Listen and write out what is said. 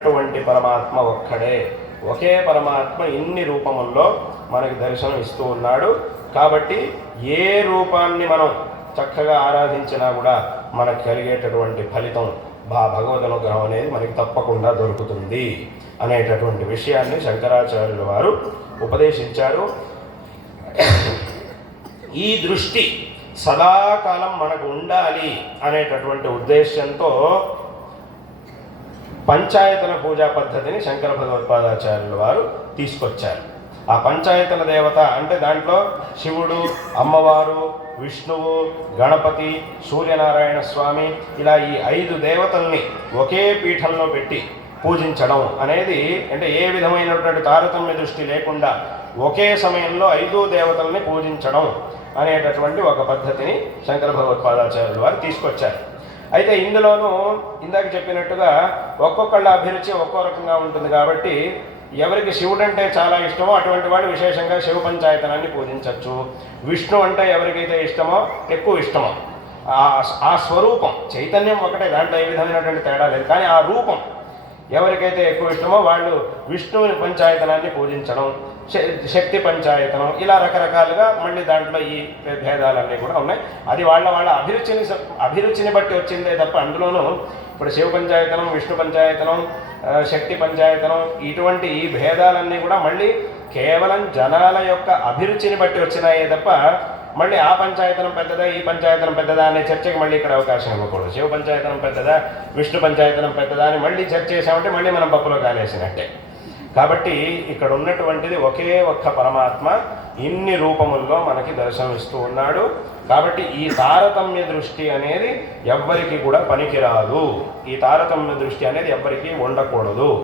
అటువంటి పరమాత్మ ఒక్కడే. ఒకే పరమాత్మ ఇన్ని రూపముల్లో మనకి దర్శనం ఇస్తూ ఉన్నాడు. కాబట్టి ఏ రూపాన్ని మనం చక్కగా ఆరాధించినా కూడా మనకు కలిగేటటువంటి ఫలితం భగవద్ అనుగ్రహం అనేది మనకి తప్పకుండా దొరుకుతుంది అనేటటువంటి విషయాన్ని శంకరాచార్యుల వారు ఉపదేశించారు. ఈ దృష్టి సదాకాలం మనకు ఉండాలి అనేటటువంటి ఉద్దేశంతో పంచాయతన పూజా పద్ధతిని శంకర భగవత్పాదాచార్యుల వారు తీసుకొచ్చారు. ఆ పంచాయతన దేవత అంటే దాంట్లో శివుడు, అమ్మవారు, విష్ణువు, గణపతి, సూర్యనారాయణ స్వామి ఇలా ఈ 5 దేవతల్ని ఒకే పీఠంలో పెట్టి పూజించడం అనేది, అంటే ఏ విధమైనటువంటి తారతమ్య దృష్టి లేకుండా ఒకే సమయంలో 5 దేవతల్ని పూజించడం అనేటటువంటి ఒక పద్ధతిని శంకర భగవత్పాదాచార్యుల వారు తీసుకొచ్చారు. అయితే ఇందులోనూ ఇందాక చెప్పినట్టుగా ఒక్కొక్కళ్ళ అభిరుచి ఒక్కో రకంగా ఉంటుంది. కాబట్టి ఎవరికి శివుడు అంటే చాలా ఇష్టమో అటువంటి వాడు విశేషంగా శివ పంచాయతనాన్ని పూజించవచ్చు. విష్ణు అంటే ఎవరికైతే ఇష్టమో ఎక్కువ ఇష్టమో ఆ స్వరూపం చైతన్యం ఒకటే, దాంట్లో ఏ విధమైనటువంటి తేడా లేదు. కానీ ఆ రూపం ఎవరికైతే ఎక్కువ ఇష్టమో వాళ్ళు విష్ణువుని పంచాయతనాన్ని పూజించడం, శక్తి పంచాయతనం, ఇలా రకరకాలుగా మళ్ళీ దాంట్లో ఈ భేదాలన్నీ కూడా ఉన్నాయి. అది వాళ్ళ అభిరుచిని బట్టి వచ్చిందే తప్ప అందులోనూ ఇప్పుడు శివ పంచాయతనం, విష్ణు పంచాయతనం, శక్తి పంచాయతనం ఇటువంటి ఈ భేదాలన్నీ కూడా మళ్ళీ కేవలం జనాల యొక్క అభిరుచిని బట్టి వచ్చినాయే తప్ప మళ్ళీ ఆ పంచాయతనం పెద్దదా, ఈ పంచాయతనం పెద్దదా అనే చర్చకి మళ్ళీ ఇక్కడ అవకాశం ఇవ్వకూడదు. శివ పంచాయతనం పెద్దదా, విష్ణు పంచాయతనం పెద్దదా అని మళ్ళీ చర్చ చేసామంటే మళ్ళీ మనం పప్పులో కాలేసినట్టే. కాబట్టి ఇక్కడ ఉన్నటువంటిది ఒకే ఒక్క పరమాత్మ ఇన్ని రూపముల్లో మనకి దర్శనమిస్తూ ఉన్నాడు. కాబట్టి ఈ తారతమ్య దృష్టి అనేది ఎవ్వరికి కూడా పనికిరాదు. ఈ తారతమ్య దృష్టి అనేది ఎవ్వరికీ ఉండకూడదు.